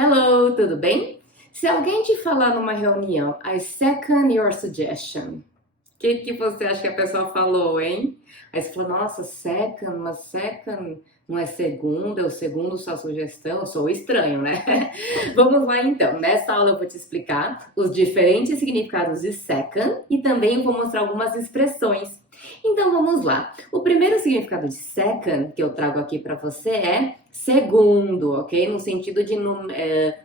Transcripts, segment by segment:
Hello, tudo bem? Se alguém te falar numa reunião, I second your suggestion, o que você acha que a pessoa falou, hein? Aí você falou, nossa, second, mas second não é segundo, eu segundo sua sugestão, eu sou estranho, né? Vamos lá então, nessa aula eu vou te explicar os diferentes significados de second e também vou mostrar algumas expressões. Então vamos lá. O primeiro significado de second que eu trago aqui para você é segundo, ok? No sentido de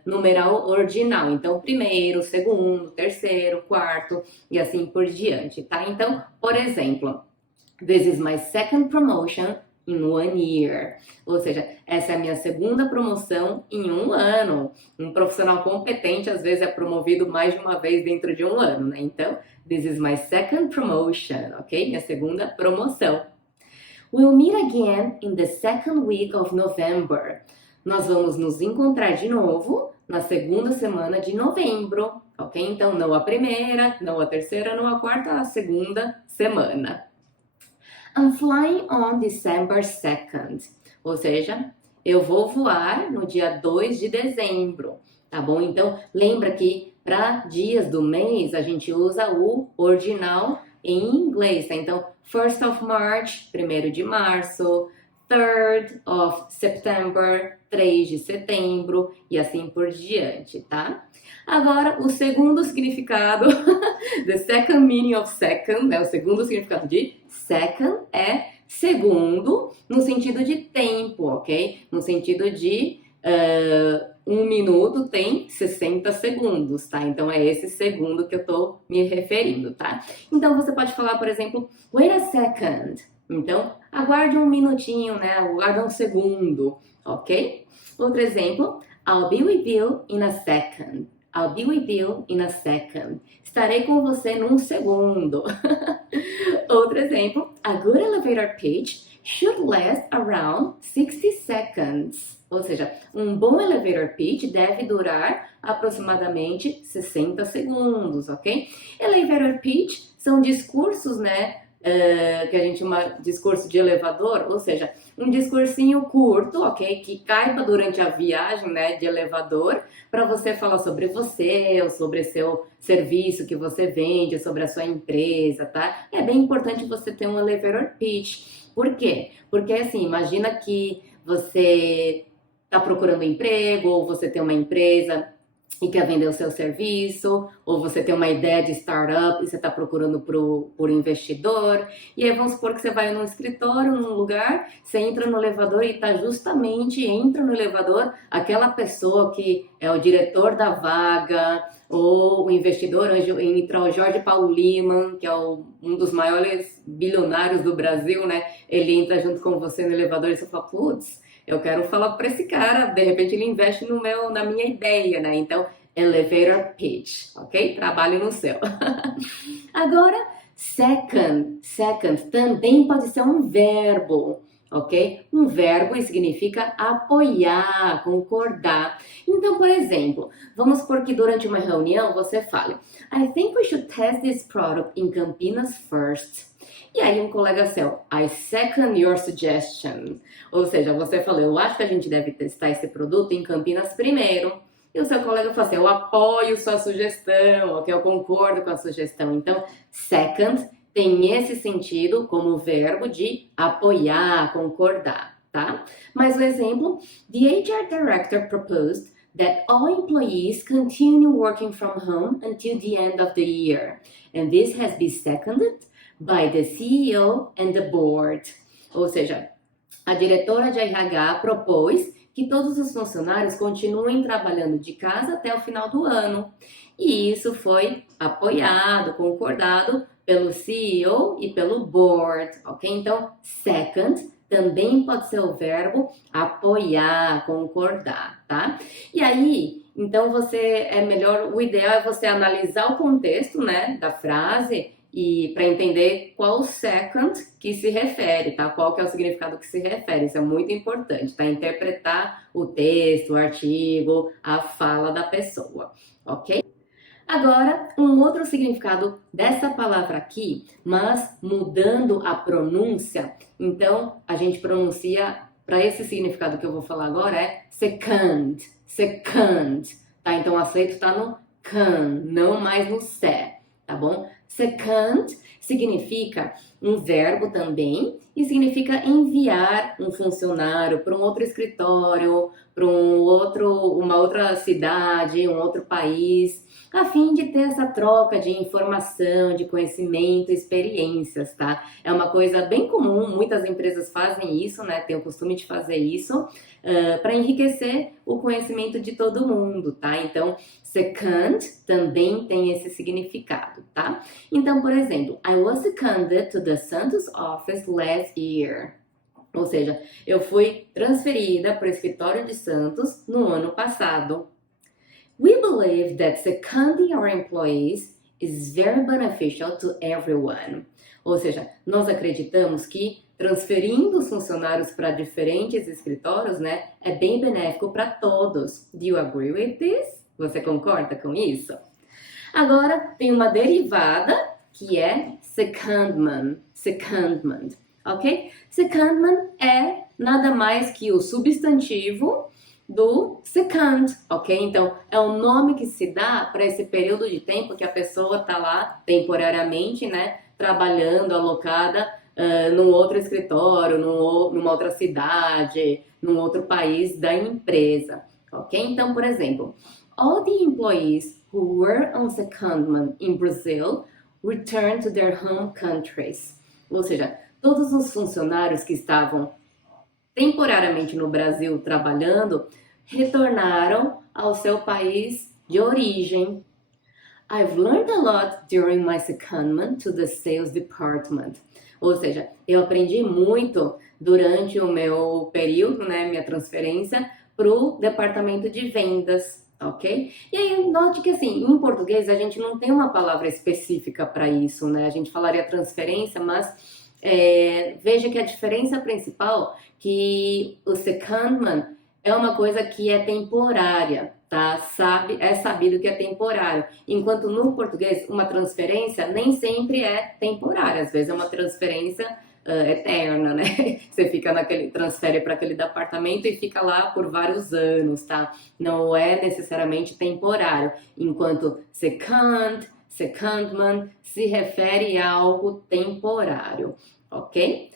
numeral ordinal. Então, primeiro, segundo, terceiro, quarto e assim por diante, tá? Então, por exemplo, this is my second promotion in 1 year. Ou seja, essa é a minha segunda promoção em 1 ano. Um profissional competente às vezes é promovido mais de uma vez dentro de 1 ano, né? Então, this is my second promotion, ok? Minha segunda promoção. We'll meet again in the second week of November. Nós vamos nos encontrar de novo na segunda semana de novembro, ok? Então, não a primeira, não a terceira, não a quarta, a segunda semana. I'm flying on December 2nd. Ou seja, eu vou voar no dia 2 de dezembro, tá bom? Então, lembra que para dias do mês a gente usa o ordinal em inglês, tá? Então, 1st of March, 1º de março, 3rd of September, 3 de setembro e assim por diante, tá? Agora, o segundo significado, the second meaning of second, né? O segundo significado de second é segundo no sentido de tempo, ok? No sentido de 1 minuto tem 60 segundos, tá? Então é esse segundo que eu tô me referindo, tá? Então você pode falar, por exemplo, wait a second. Então, aguarde um minutinho, né? Aguarde um segundo, ok? Outro exemplo, I'll be with you in a second. I'll be with you in a second. Estarei com você num segundo. Outro exemplo, a good elevator pitch should last around 60 seconds. Ou seja, um bom elevator pitch deve durar aproximadamente 60 segundos, ok? Elevator pitch são discursos, né? Que a gente chama discurso de elevador, ou seja, um discursinho curto, ok? Que caiba durante a viagem, né, de elevador, para você falar sobre você, ou sobre seu serviço que você vende, sobre a sua empresa, tá? É bem importante você ter um elevator pitch. Por quê? Porque assim, imagina que você está procurando emprego, ou você tem uma empresa e quer vender o seu serviço, ou você tem uma ideia de startup e você está procurando por investidor, e aí vamos supor que você vai num escritório, num lugar, você entra no elevador e entra no elevador aquela pessoa que é o diretor da vaga, ou o investidor, entra o Jorge Paulo Lemann, que é um dos maiores bilionários do Brasil, né? Ele entra junto com você no elevador e você fala, putz, eu quero falar para esse cara, de repente ele investe na minha ideia, né? Então, elevator pitch, ok? Trabalho no seu. Agora, second também pode ser um verbo, ok? Um verbo significa apoiar, concordar. Então, por exemplo, vamos supor que durante uma reunião você fale, I think we should test this product in Campinas first. E aí um colega seu, I second your suggestion. Ou seja, você falou, eu acho que a gente deve testar esse produto em Campinas primeiro. E o seu colega fala assim, eu apoio sua sugestão, ok? Eu concordo com a sugestão. Então, second tem esse sentido como verbo de apoiar, concordar, tá? Mais um exemplo, the HR director proposed that all employees continue working from home until the end of the year. And this has been seconded by the CEO and the board. Ou seja, a diretora de RH propôs que todos os funcionários continuem trabalhando de casa até o final do ano. E isso foi apoiado, concordado pelo CEO e pelo board, ok? Então, second também pode ser o verbo apoiar, concordar, tá? E aí, então o ideal é você analisar o contexto, né, da frase e para entender qual second que se refere, tá? Qual que é o significado que se refere, isso é muito importante, tá? Interpretar o texto, o artigo, a fala da pessoa, ok? Agora, um outro significado dessa palavra aqui, mas mudando a pronúncia, então a gente pronuncia, para esse significado que eu vou falar agora, é second, second, tá? Então o acento tá no can, não mais no se, tá bom? Second significa um verbo também e significa enviar um funcionário para um outro escritório, para uma outra cidade, um outro país, a fim de ter essa troca de informação, de conhecimento, experiências, tá? É uma coisa bem comum, muitas empresas fazem isso, né? Tem o costume de fazer isso para enriquecer o conhecimento de todo mundo, tá? Então, second também tem esse significado, tá? Então, por exemplo, I was seconded to the Santos office last year. Ou seja, eu fui transferida para o escritório de Santos no ano passado. We believe that seconding our employees is very beneficial to everyone. Ou seja, nós acreditamos que transferindo os funcionários para diferentes escritórios, né, é bem benéfico para todos. Do you agree with this? Você concorda com isso? Agora, tem uma derivada que é secondment, ok? Secondment é nada mais que o substantivo do second, ok? Então, é o nome que se dá para esse período de tempo que a pessoa está lá temporariamente, né, trabalhando, alocada num outro escritório, numa outra cidade, num outro país da empresa, ok? Então, por exemplo, all the employees who were on secondment in Brazil returned to their home countries. Ou seja, todos os funcionários que estavam temporariamente no Brasil trabalhando retornaram ao seu país de origem. I've learned a lot during my secondment to the sales department. Ou seja, eu aprendi muito durante o meu período, né, minha transferência para o departamento de vendas, ok? E aí, note que assim, em português a gente não tem uma palavra específica para isso, né? A gente falaria transferência, mas veja que a diferença principal é que o secondment é uma coisa que é temporária, tá? É sabido que é temporário. Enquanto no português, uma transferência nem sempre é temporária. Às vezes é uma transferência eterna, né? Você transfere para aquele departamento e fica lá por vários anos, tá? Não é necessariamente temporário. Enquanto secondment se refere a algo temporário, ok?